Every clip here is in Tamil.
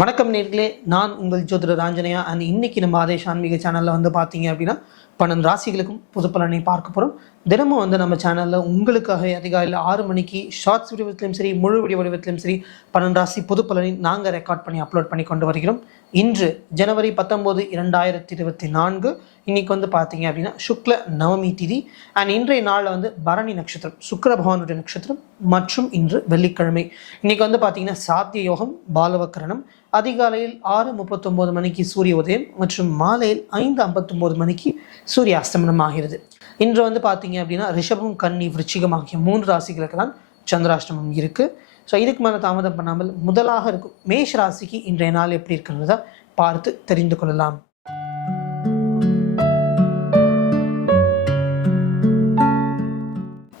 வணக்கம் நேர்களே நான் உங்கள் ஜோதிடர் ஆஞ்சநேயா அண்ட் இன்னைக்கு நம்ம ஆதேஷ் ஆன்மீக சேனலில் வந்து பார்த்தீங்க அப்படின்னா பன்னெண்டு ராசிகளுக்கும் புது பலனை பார்க்க போகிறோம் தினமும் வந்து நம்ம சேனலில் உங்களுக்காக அதிகாலையில் ஆறு மணிக்கு ஷார்ட்ஸ் வடிவத்திலும் சரி முழு வீடியோ வடிவத்திலும் சரி பன்னெண்டு ராசி புது பலனை நாங்கள் ரெக்கார்ட் பண்ணி அப்லோட் பண்ணி கொண்டு வருகிறோம். இன்று ஜனவரி பத்தொம்போது இரண்டாயிரத்தி இருபத்தி நான்கு இன்னைக்கு வந்து பார்த்தீங்க அப்படின்னா சுக்ல நவமி திதி. அண்ட் இன்றைய நாளில் வந்து பரணி நட்சத்திரம் சுக்கர பகவானுடைய நட்சத்திரம் மற்றும் இன்று வெள்ளிக்கிழமை. இன்னைக்கு வந்து பார்த்தீங்கன்னா சாத்திய யோகம் பாலவக்கரணம் அதிகாலையில் ஆறு முப்பத்தொம்போது மணிக்கு சூரிய உதயம் மற்றும் மாலையில் ஐந்து ஐம்பத்தொம்போது மணிக்கு சூரிய அஸ்தமனம் ஆகிறது இன்று வந்து பார்த்தீங்க அப்படின்னா ரிஷபம் கன்னி விருச்சிகம் ஆகிய மூன்று ராசிகளுக்கு தான் சந்திராஷ்டமம் இருக்குது ஸோ இதுக்கு மேலே தாமதம் பண்ணாமல் முதலாக இருக்கும் மேஷ ராசிக்கு இன்றைய நாள் எப்படி இருக்கிறதா பார்த்து தெரிந்து கொள்ளலாம்.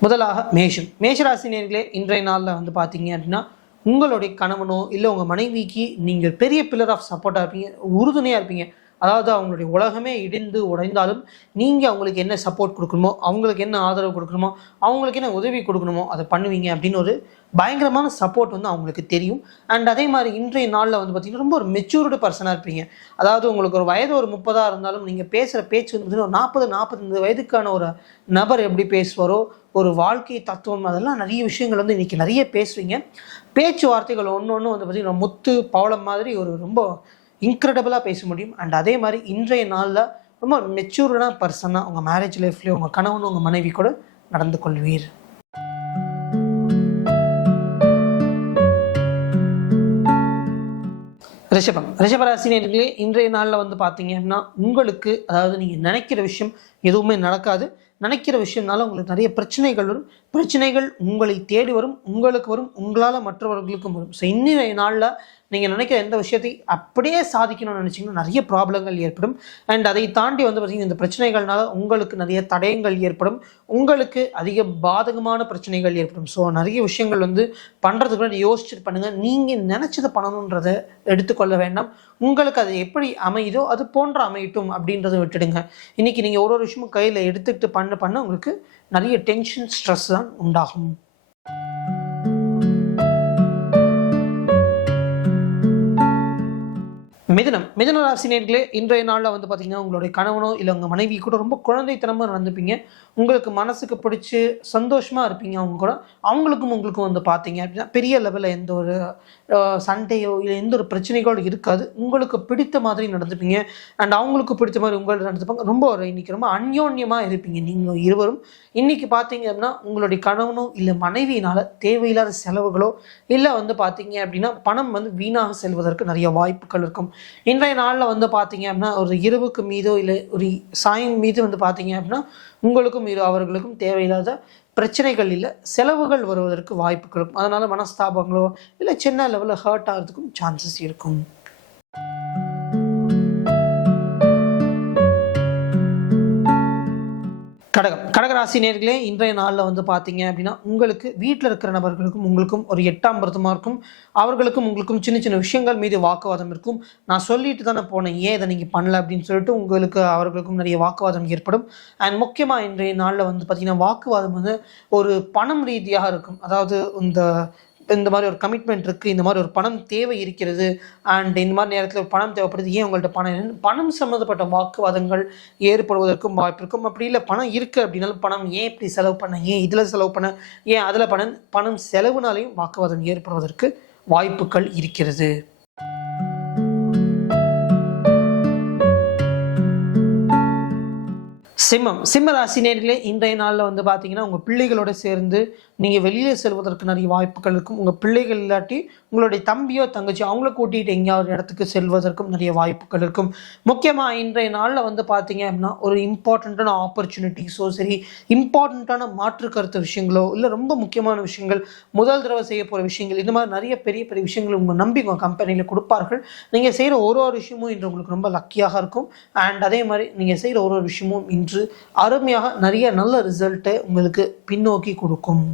முதலாக மேஷம். மேஷராசி நேர்களே இன்றைய நாளில் வந்து பார்த்தீங்க அப்படின்னா உங்களுடைய கணவனோ இல்லை உங்கள் மனைவிக்கு நீங்கள் பெரிய பில்லர் ஆஃப் சப்போர்ட்டாக இருப்பீங்க உறுதுணையாக இருப்பீங்க. அதாவது அவங்களுடைய உலகமே இடிந்து உடைந்தாலும் நீங்கள் அவங்களுக்கு என்ன சப்போர்ட் கொடுக்கணுமோ அவங்களுக்கு என்ன ஆதரவு கொடுக்கணுமோ அவங்களுக்கு என்ன உதவி கொடுக்கணுமோ அதை பண்ணுவீங்க அப்படின்னு ஒரு பயங்கரமான சப்போர்ட் வந்து அவங்களுக்கு தெரியும். அண்ட் அதே மாதிரி இன்றைய நாளில் வந்து பார்த்திங்கன்னா ரொம்ப ஒரு மெச்சூர்டு பர்சனாக இருப்பீங்க. அதாவது உங்களுக்கு ஒரு வயது ஒரு முப்பதாக இருந்தாலும் நீங்கள் பேசுகிற பேச்சு வந்து ஒரு நாற்பது நாற்பத்தஞ்சு வயதுக்கான ஒரு நபர் எப்படி பேசுவாரோ ஒரு வாழ்க்கை தத்துவம் அதெல்லாம் நிறைய விஷயங்கள் வந்து இன்றைக்கி நிறைய பேசுவீங்க பேச்சுவார்த்தைகள் ஒன்று ஒன்று வந்து பார்த்திங்கன்னா முத்து பவளம் மாதிரி ஒரு ரொம்ப இன்க்ரெடிபிளாக பேச முடியும். அண்ட் அதே மாதிரி இன்றைய நாளில் ரொம்ப மெச்சூர்டான பர்சனாக உங்கள் மேரேஜ் லைஃப்லேயும் உங்கள் கணவன் உங்கள் மனைவி கூட நடந்து கொள்வீர். ரிஷபம். ரிஷபராசினியர்களே இன்றைய நாளில் வந்து பார்த்தீங்க அப்படின்னா உங்களுக்கு அதாவது நீங்கள் நினைக்கிற விஷயம் எதுவுமே நடக்காது. நினைக்கிற விஷயம்னால உங்களுக்கு நிறைய பிரச்சனைகள் வரும். பிரச்சனைகள் உங்களை தேடி வரும் உங்களுக்கு வரும் உங்களால் மற்றவர்களுக்கும் வரும். ஸோ இன்றைய நாளில் நீங்கள் நினைக்கிற எந்த விஷயத்தை அப்படியே சாதிக்கணும்னு நினச்சிங்கன்னா நிறைய ப்ராப்ளங்கள் ஏற்படும். அண்ட் அதை தாண்டி வந்து பார்த்திங்கன்னா இந்த பிரச்சனைகள்னால உங்களுக்கு நிறைய தடயங்கள் ஏற்படும். உங்களுக்கு அதிக பாதகமான பிரச்சனைகள் ஏற்படும். ஸோ நிறைய விஷயங்கள் வந்து பண்ணுறதுக்கு முன்னாடி யோசிச்சுட்டு பண்ணுங்கள் நீங்கள் நினச்சதை பண்ணணுன்றதை எடுத்துக்கொள்ள வேண்டாம். உங்களுக்கு அது எப்படி அமையுதோ அது போன்ற அமையட்டும் அப்படின்றத விட்டுடுங்க. இன்றைக்கி நீங்கள் ஒரு ஒரு விஷயமும் கையில் எடுத்துக்கிட்டு பண்ண பண்ண உங்களுக்கு நிறைய டென்ஷன் ஸ்ட்ரெஸ் தான். பலன் உண்டாகும். மிதுனம் மிதுன ராசினியர்களே இன்றைய நாளில் வந்து பார்த்திங்கன்னா உங்களுடைய கணவனோ இல்லை உங்கள் மனைவி கூட ரொம்ப குழந்தைத்தனமாக நடந்துப்பீங்க. உங்களுக்கு மனசுக்கு பிடிச்சி சந்தோஷமாக இருப்பீங்க அவங்க கூட. அவங்களுக்கும் உங்களுக்கும் வந்து பார்த்தீங்க அப்படின்னா பெரிய லெவலில் எந்த ஒரு சண்டையோ இல்லை எந்த ஒரு பிரச்சனைகளோ இருக்காது. உங்களுக்கு பிடித்த மாதிரி நடந்துப்பீங்க. அண்ட் அவங்களுக்கு பிடித்த மாதிரி உங்கள்ட்ட நடந்துப்பாங்க. ரொம்ப ஒரு இன்னைக்கு ரொம்ப அந்யோன்யமாக இருப்பீங்க நீங்கள் இருவரும். இன்னைக்கு பார்த்தீங்க அப்படின்னா உங்களுடைய கணவனோ இல்லை மனைவியினால் தேவையில்லாத செலவுகளோ இல்லை வந்து பார்த்தீங்க அப்படின்னா பணம் வந்து வீணாக செல்வதற்கு நிறைய வாய்ப்புகள் இருக்கும். இன்றைய நாளில் வந்து பார்த்தீங்க அப்படின்னா ஒரு இரவுக்கு மீதோ இல்லை ஒரு சாயம் மீது வந்து பார்த்தீங்க அப்படின்னா உங்களுக்கும் இரு அவர்களுக்கும் தேவையில்லாத பிரச்சனைகள் இல்லை செலவுகள் வருவதற்கு வாய்ப்புகளும் அதனால மனஸ்தாபங்களோ இல்லை சின்ன லெவலில் ஹர்ட் ஆகிறதுக்கும் சான்சஸ் இருக்கும். கடகம் நேர்களே இன்றைய நாளில் வந்து பார்த்தீங்க அப்படின்னா உங்களுக்கு வீட்டில் இருக்கிற நபர்களுக்கும் உங்களுக்கும் ஒரு எட்டாம் பொருத்தமாக இருக்கும். அவர்களுக்கும் உங்களுக்கும் சின்ன சின்ன விஷயங்கள் மீது வாக்குவாதம் இருக்கும். நான் சொல்லிட்டு தானே போனேன் ஏன் இதை நீங்கள் பண்ணல அப்படின்னு சொல்லிட்டு உங்களுக்கு அவர்களுக்கும் நிறைய வாக்குவாதம் ஏற்படும். அண்ட் முக்கியமாக இன்றைய நாளில் வந்து பார்த்திங்கன்னா வாக்குவாதம் வந்து ஒரு பணம் ரீதியாக இருக்கும். அதாவது இந்த இந்த மாதிரி ஒரு கமிட்மெண்ட் இருக்குது இந்த மாதிரி ஒரு பணம் தேவை இருக்கிறது அண்ட் இந்த மாதிரி நேரத்தில் ஒரு பணம் தேவைப்படுது ஏன் உங்கள்கிட்ட பணம் பணம் சம்மந்தப்பட்ட வாக்குவாதங்கள் ஏற்படுவதற்கும் வாய்ப்பு இருக்கும். அப்படி இல்லை பணம் இருக்குது அப்படின்னாலும் பணம் ஏன் இப்படி செலவு பண்ண? ஏன் இதில் செலவு பண்ண? ஏன் அதில் பணம்? பணம் செலவுனாலையும் வாக்குவாதம் ஏற்படுவதற்கு வாய்ப்புகள் இருக்கிறது. சிம்மம். சிம்ம ராசினியர்களே இன்றைய நாளில் வந்து பார்த்தீங்கன்னா உங்கள் பிள்ளைகளோடு சேர்ந்து நீங்கள் வெளியில் செல்வதற்கு நிறைய வாய்ப்புகள் இருக்கும். உங்கள் பிள்ளைகள் இல்லாட்டி உங்களுடைய தம்பியோ தங்கச்சி அவங்கள கூட்டிகிட்டு எங்கேயாவது இடத்துக்கு செல்வதற்கும் நிறைய வாய்ப்புகள் இருக்கும். முக்கியமாக இன்றைய நாளில் வந்து பார்த்தீங்க அப்படின்னா ஒரு இம்பார்ட்டண்ட்டான ஆப்பர்ச்சுனிட்டிஸோ சரி இம்பார்ட்டண்ட்டான மாற்று கருத்து விஷயங்களோ இல்லை ரொம்ப முக்கியமான விஷயங்கள் முதல் தடவை செய்ய போகிற விஷயங்கள் இந்த மாதிரி நிறைய பெரிய பெரிய விஷயங்கள் உங்கள் நம்பி உங்கள் கம்பெனியில் கொடுப்பார்கள். நீங்கள் செய்கிற ஒரு ஒரு விஷயமும் இன்று உங்களுக்கு ரொம்ப லக்கியாக இருக்கும். அண்ட் அதே மாதிரி நீங்கள் செய்கிற ஒரு ஒரு விஷயமும் இன்று அருமையாக நிறைய நல்ல ரிசல்ட்டை உங்களுக்கு பின்னோக்கி கொடுக்கும்.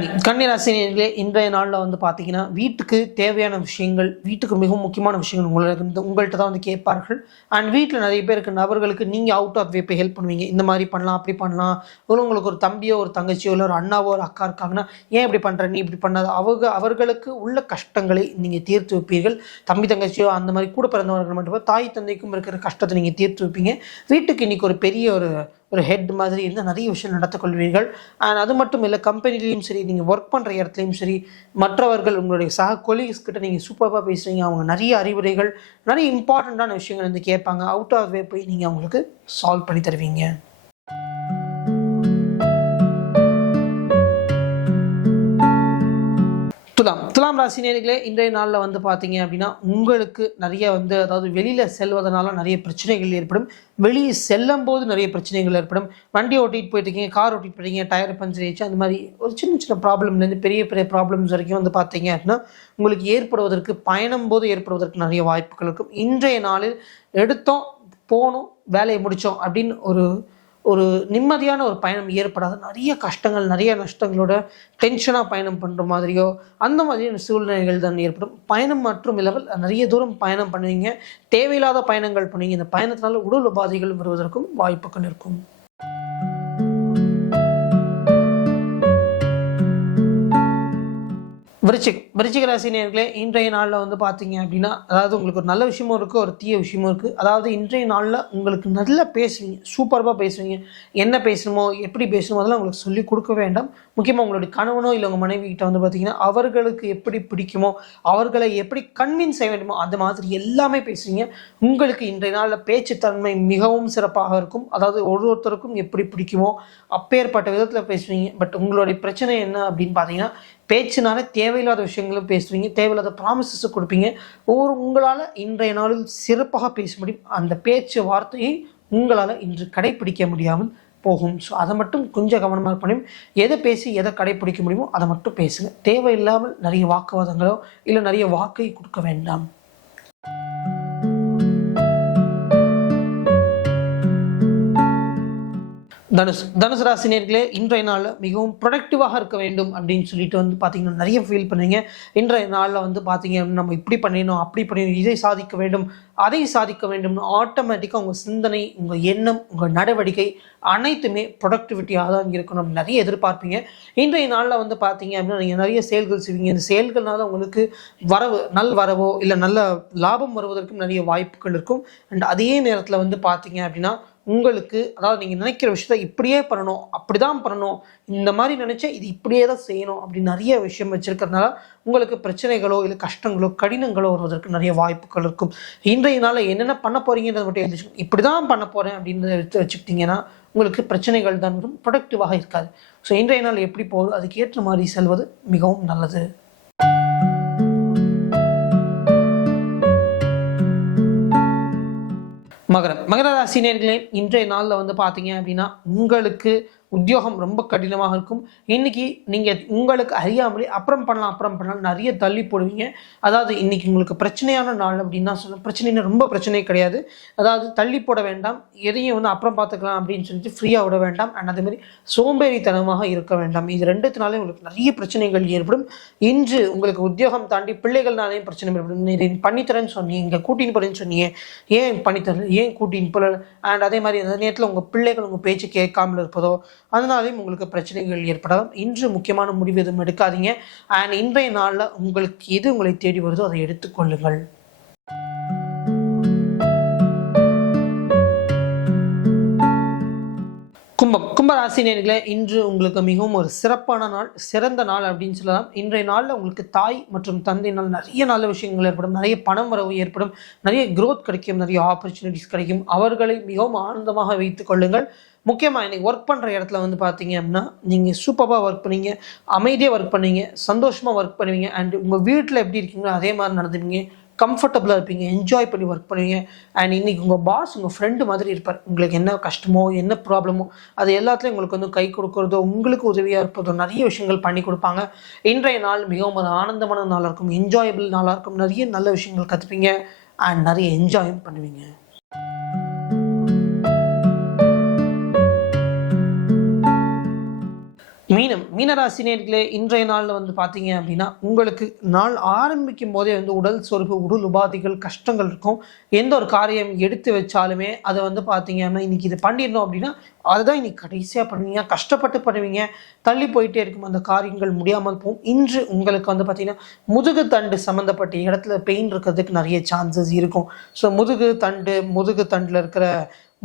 கன்னி கன்னிராசினியர்களே இன்றைய நாளில் வந்து பார்த்தீங்கன்னா வீட்டுக்கு தேவையான விஷயங்கள் வீட்டுக்கு மிகவும் முக்கியமான விஷயங்கள் உங்களுக்கு இந்த உங்கள்கிட்ட தான் வந்து கேட்பார்கள். அண்ட் வீட்டில் நிறைய பேர் இருக்க நபர்களுக்கு நீங்கள் அவுட் ஆஃப் வே போய் ஹெல்ப் பண்ணுவீங்க. இந்த மாதிரி பண்ணலாம் அப்படி பண்ணலாம். ஒரு உங்களுக்கு ஒரு தம்பியோ ஒரு தங்கச்சியோ இல்லை ஒரு அண்ணாவோ ஒரு அக்கா இருக்காங்கன்னா ஏன் இப்படி பண்ணுற நீ இப்படி பண்ணாத. அவங்க அவர்களுக்கு உள்ள கஷ்டங்களை நீங்கள் தீர்த்து வைப்பீர்கள். தம்பி தங்கச்சியோ அந்த மாதிரி கூட பிறந்தவர்கள் மட்டும் தாய் தந்தைக்கும் இருக்கிற கஷ்டத்தை நீங்கள் தீர்த்து வைப்பீங்க. வீட்டுக்கு இன்றைக்கி ஒரு பெரிய ஒரு ஒரு ஹெட் மாதிரி இருந்து நிறைய விஷயம் நடத்திக்கொள்வீர்கள். அண்ட் அது மட்டும் இல்லை கம்பெனிலையும் சரி நீங்கள் ஒர்க் பண்ணுற இடத்துலையும் சரி மற்றவர்கள் உங்களுடைய சக கொலீக்ஸ் கிட்ட நீங்கள் சூப்பராக பேசுகிறீங்க அவங்க நிறைய அறிவுரைகள் நிறைய இம்பார்ட்டண்ட்டான விஷயங்கள் வந்து கேட்பாங்க. அவுட் ஆஃப் வே போய் நீங்கள் அவங்களுக்கு சால்வ் பண்ணி தருவீங்க. துலாம். துலாம் ராசி நேர்களே இன்றைய நாளில் வந்து பார்த்தீங்க அப்படின்னா உங்களுக்கு நிறைய வந்து அதாவது வெளியில் செல்வதனால நிறைய பிரச்சனைகள் ஏற்படும். வெளியே செல்லும் போது நிறைய பிரச்சனைகள் ஏற்படும். வண்டி ஓட்டிகிட்டு போயிட்டுருக்கீங்க கார் ஓட்டிட்டு போயிட்டீங்க டயர் பஞ்சர் ஆயிடுச்சு அந்த மாதிரி ஒரு சின்ன சின்ன ப்ராப்ளம்லேருந்து பெரிய பெரிய ப்ராப்ளம்ஸ் வரைக்கும் வந்து பார்த்தீங்க அப்படின்னா உங்களுக்கு ஏற்படுவதற்கு பயணம் போது ஏற்படுவதற்கு நிறைய வாய்ப்புகள் இருக்கும். இன்றைய நாளில் எடுத்தோம் போனோம் வேலையை முடித்தோம் அப்படின்னு ஒரு ஒரு நிம்மதியான ஒரு பயணம் ஏற்படாது. நிறைய கஷ்டங்கள் நிறைய நஷ்டங்களோட டென்ஷனாக பயணம் பண்ணுற மாதிரியோ அந்த மாதிரியான சூழ்நிலைகள் தான் ஏற்படும். பயணம் மற்றும் இலவல் நிறைய தூரம் பயணம் பண்ணுவீங்க. தேவையில்லாத பயணங்கள் பண்ணுவீங்க. இந்த பயணத்தினால உடல் உபாதைகள் வருவதற்கும் வாய்ப்புகள் இருக்கும். விருச்சிகம் விருச்சிக ராசினியர்களே இன்றைய நாளில் வந்து பார்த்தீங்க அப்படின்னா அதாவது உங்களுக்கு ஒரு நல்ல விஷயமும் இருக்குது ஒரு தீய விஷயமும் இருக்குது அதாவது இன்றைய நாளில் உங்களுக்கு நல்லா பேசுவீங்க சூப்பராக பேசுவீங்க என்ன பேசணுமோ எப்படி பேசணுமோ அதெல்லாம் உங்களுக்கு சொல்லி கொடுக்க வேண்டாம். முக்கியமாக உங்களுடைய கணவனோ இல்லை உங்கள் மனைவி கிட்ட வந்து பார்த்தீங்கன்னா அவர்களுக்கு எப்படி பிடிக்குமோ அவர்களை எப்படி கன்வின்ஸ் செய்ய வேண்டுமோ அந்த மாதிரி எல்லாமே பேசுவீங்க உங்களுக்கு இன்றைய நாளில் பேச்சுத்தன்மை மிகவும் சிறப்பாக இருக்கும். அதாவது ஒரு ஒருத்தருக்கும் எப்படி பிடிக்குமோ அப்பேற்பட்ட விதத்தில் பேசுவீங்க. பட் உங்களுடைய பிரச்சனை என்ன அப்படின்னு பார்த்தீங்கன்னா பேச்சுனால தேவையில்லாத விஷயங்களும் பேசுவீங்க தேவையில்லாத ப்ராமிசஸ் கொடுப்பீங்க. ஒவ்வொரு உங்களால் இன்றைய நாளில் சிறப்பாக பேச முடியும். அந்த பேச்சு வார்த்தையை உங்களால் இன்று கடைபிடிக்க முடியாமல் போகும். ஸோ அதை மட்டும் கொஞ்சம் கவனமாக பண்ணி எதை பேசி எதை கடைபிடிக்க முடியுமோ அதை மட்டும் பேசுங்க. தேவையில்லாமல் நிறைய வாக்குவாதங்களோ இல்லை நிறைய வாக்கை கொடுக்க வேண்டாம். தனுஷ் தனுசு நேர்களே இன்றைய நாளில் மிகவும் ப்ரொடக்டிவாக இருக்க வேண்டும் அப்படின்னு சொல்லிட்டு வந்து பார்த்தீங்கன்னா நிறைய ஃபீல் பண்ணுவீங்க இன்றைய நாளில் வந்து பார்த்தீங்க நம்ம இப்படி பண்ணிடணும் அப்படி பண்ணிடணும் இதை சாதிக்க வேண்டும் அதை சாதிக்க வேண்டும்னு ஆட்டோமேட்டிக்காக உங்கள் சிந்தனை உங்கள் எண்ணம் உங்கள் நடவடிக்கை அனைத்துமே ப்ரொடக்டிவிட்டியாக தான் இருக்கணும் நிறைய எதிர்பார்ப்பீங்க. இன்றைய நாளில் வந்து பார்த்தீங்க அப்படின்னா நீங்கள் நிறைய செயல்கள் செய்வீங்க. இந்த செயல்கள்னால உங்களுக்கு வரவு நல் வரவோ இல்லை நல்ல லாபம் வருவதற்கும் நிறைய வாய்ப்புகள் இருக்கும். அண்ட் அதே நேரத்தில் வந்து பார்த்தீங்க அப்படின்னா உங்களுக்கு அதாவது நீங்கள் நினைக்கிற விஷயத்த இப்படியே பண்ணணும் அப்படி தான் பண்ணணும் இந்த மாதிரி நினச்சா இது இப்படியே தான் செய்யணும் அப்படின்னு நிறைய விஷயம் வச்சுருக்கிறதுனால உங்களுக்கு பிரச்சனைகளோ இல்லை கஷ்டங்களோ கடினங்களோ வருவதற்கு நிறைய வாய்ப்புகள் இருக்கும். இன்றைய நாளில் என்னென்ன பண்ண போகிறீங்கிறத மட்டும் எழுதிச்சு இப்படி தான் பண்ண போகிறேன் அப்படின்றத எடுத்து வச்சுக்கிட்டிங்கன்னா உங்களுக்கு பிரச்சனைகள் தான் வரும் ப்ரொடக்டிவாக இருக்காது. ஸோ இன்றைய நாள் எப்படி போகுது? அதுக்கு ஏற்ற மாதிரி செல்வது மிகவும் நல்லது. மகரம். மகர ராசினியர்களே இன்றைய நாளில் வந்து பார்த்தீங்க அப்படின்னா உங்களுக்கு உத்தியோகம் ரொம்ப கடினமாக இருக்கும். இன்னைக்கு நீங்கள் உங்களுக்கு அறியாமலே அப்புறம் பண்ணலாம் அப்புறம் பண்ணலாம். நிறைய தள்ளி போடுவீங்க. அதாவது இன்னைக்கு உங்களுக்கு பிரச்சனையான நாள் அப்படின்னா சொல்லணும். பிரச்சனைன்னு ரொம்ப பிரச்சனை கிடையாது. அதாவது தள்ளி போட வேண்டாம். எதையும் வந்து அப்புறம் பார்த்துக்கலாம் அப்படின்னு சொல்லிட்டு ஃப்ரீயாக விட வேண்டாம். அண்ட் அதேமாதிரி சோம்பேறித்தனமாக இருக்க வேண்டாம். இது ரெண்டுத்தினாலே உங்களுக்கு நிறைய பிரச்சனைகள் ஏற்படும். இன்று உங்களுக்கு உத்தியோகம் தாண்டி பிள்ளைகள்னாலேயும் பிரச்சனை ஏற்படும். நீ பண்ணித்தரேன்னு சொன்னீங்க இங்கே கூட்டின்னு போகிறேன்னு சொன்னீங்க. ஏன் பண்ணித்தரல? ஏன் கூட்டின்னு போகல அண்ட் அதே மாதிரி அந்த நேரத்தில் உங்கள் பிள்ளைகள் உங்கள் பேச்சு கேட்காமல் இருப்பதோ அதனாலேயும் உங்களுக்கு பிரச்சனைகள் ஏற்படலாம். இன்று முக்கியமான முடிவு எதுவும் எடுக்காதீங்க. அண்ட் இன்றைய நாளில் உங்களுக்கு எது உங்களை தேடி வருதோ அதை எடுத்துக்கொள்ளுங்கள் கும்பம் கும்பராசினியர்களே இன்று உங்களுக்கு மிகவும் ஒரு சிறப்பான நாள் சிறந்த நாள் அப்படின்னு சொல்லலாம். இன்றைய நாளில் உங்களுக்கு தாய் மற்றும் தந்தையினால் நிறைய நல்ல விஷயங்கள் ஏற்படும் நிறைய பணம் வரவு ஏற்படும் நிறைய க்ரோத் கிடைக்கும் நிறைய ஆப்பர்ச்சுனிட்டிஸ் கிடைக்கும். அவர்களை மிகவும் ஆனந்தமாக வைத்துக் கொள்ளுங்கள். முக்கியமாக இன்றைக்கி ஒர்க் பண்ணுற இடத்துல வந்து பார்த்தீங்க அப்படின்னா நீங்கள் சூப்பராக ஒர்க் பண்ணீங்க அமைதியாக ஒர்க் பண்ணுவீங்க சந்தோஷமாக ஒர்க் பண்ணுவீங்க அண்ட் உங்கள் வீட்டில் எப்படி இருக்கீங்களோ அதே மாதிரி நடந்துவீங்க கம்ஃபர்டபுளாக இருப்பீங்க. என்ஜாய் பண்ணி ஒர்க் பண்ணுவீங்க. அண்ட் இன்றைக்கி உங்கள் பாஸ் உங்கள் ஃப்ரெண்டு மாதிரி இருப்பார். உங்களுக்கு என்ன கஷ்டமோ என்ன ப்ராப்ளமோ அது எல்லாத்துலேயும் உங்களுக்கு வந்து கை கொடுக்குறதோ உங்களுக்கு உதவியாக இருப்பதோ நிறைய விஷயங்கள் பண்ணி கொடுப்பாங்க. இன்றைய நாள் மிகவும் ஒரு ஆனந்தமான நாளாக இருக்கும். என்ஜாயபிள் நாளாக இருக்கும். நிறைய நல்ல விஷயங்கள் கற்றுப்பீங்க அண்ட் நிறைய என்ஜாயும் பண்ணுவீங்க. மீனம் மீனராசினியர்களே இன்றைய நாளில் வந்து பார்த்தீங்க அப்படின்னா உங்களுக்கு நாள் ஆரம்பிக்கும் போதே வந்து உடல் சொருப்பு உடல் உபாதிகள் கஷ்டங்கள் இருக்கும். எந்த ஒரு காரியம் எடுத்து வச்சாலுமே அதை வந்து பார்த்தீங்க அப்படின்னா இன்னைக்கு இது பண்ணிடணும் அப்படின்னா அதுதான் இன்னைக்கு கடைசியாக பண்ணுவீங்க. கஷ்டப்பட்டு பண்ணுவீங்க. தள்ளி போயிட்டே இருக்கும் அந்த காரியங்கள் முடியாமல் போகும். இன்று உங்களுக்கு வந்து பார்த்தீங்கன்னா முதுகு தண்டு சம்மந்தப்பட்ட இடத்துல பெயின் இருக்கிறதுக்கு நிறைய சான்சஸ் இருக்கும். ஸோ முதுகு தண்டு முதுகு தண்டில் இருக்கிற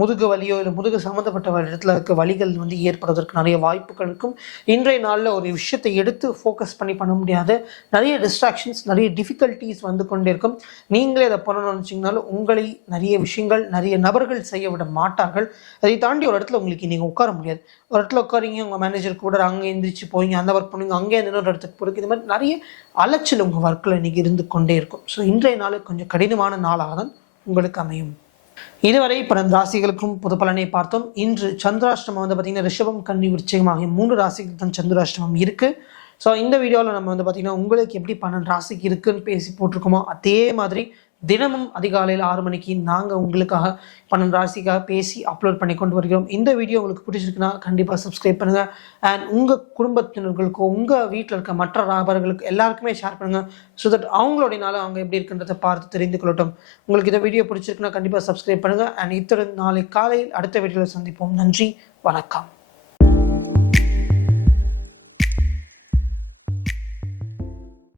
முதுகு வலியோ இல்லை முதுகு சம்மந்தப்பட்ட இடத்துல இருக்க வழிகள் வந்து ஏற்படுவதற்கு நிறைய வாய்ப்புகள் இருக்கும். இன்றைய நாளில் ஒரு விஷயத்தை எடுத்து ஃபோக்கஸ் பண்ணி பண்ண முடியாது. நிறைய டிஸ்ட்ராக்ஷன்ஸ் நிறைய டிஃபிகல்ட்டிஸ் வந்து கொண்டே இருக்கும் நீங்களே அதை பண்ணணும்னு நினச்சிங்கனாலும் உங்களை நிறைய விஷயங்கள் நிறைய நபர்கள் செய்ய விட மாட்டார்கள். அதை தாண்டி ஒரு இடத்துல உங்களுக்கு நீங்கள் உட்கார முடியாது. ஒரு இடத்துல உட்காரிங்க உங்கள் மேனேஜர் கூட அங்கே எந்திரிச்சு போவீங்க அந்த ஒர்க் பண்ணுங்க அங்கே இன்னொரு இடத்துக்கு போகிறதுக்கு இந்த மாதிரி நிறைய அலைச்சல் உங்கள் ஒர்க்கில் இன்றைக்கி இருந்து கொண்டே இருக்கும். ஸோ இன்றைய நாள் கொஞ்சம் கடினமான நாளாக தான் உங்களுக்கு அமையும். இதுவரை பன்னெண்டு ராசிகளுக்கும் பொது பலனை பார்த்தோம். இன்று சந்திராஷ்டமம் வந்து பார்த்தீங்கன்னா ரிஷபம் கன்னி விருச்சிகம் ஆகிய மூன்று ராசிக்கு தான் சந்திராஷ்டமம் இருக்கு. ஸோ இந்த வீடியோவில் நம்ம வந்து பார்த்தீங்கன்னா உங்களுக்கு எப்படி பன்னெண்டு ராசிக்கு இருக்குன்னு பேசி போட்டிருக்கோமோ அதே மாதிரி தினமும் அதிகாலையில் ஆறு மணிக்கு நாங்கள் உங்களுக்காக பன்னெண்டு ராசிக்காக பேசி அப்லோட் பண்ணி கொண்டு வருகிறோம். இந்த வீடியோ உங்களுக்கு பிடிச்சிருக்குன்னா கண்டிப்பாக சப்ஸ்கிரைப் பண்ணுங்கள் அண்ட் உங்கள் குடும்பத்தினர்களுக்கும் உங்கள் வீட்டில் இருக்க மற்ற நபர்களுக்கு எல்லாருக்குமே ஷேர் பண்ணுங்கள் ஸோ தட் அவங்களுடைய நாள் அவங்க எப்படி இருக்குன்றதை பார்த்து தெரிந்து கொள்ளட்டும். உங்களுக்கு இந்த வீடியோ பிடிச்சிருக்குன்னா கண்டிப்பாக சப்ஸ்கிரைப் பண்ணுங்கள் அண்ட் இத்தனை நாளை காலையில் அடுத்த வீடியோவில் சந்திப்போம். நன்றி. வணக்கம்.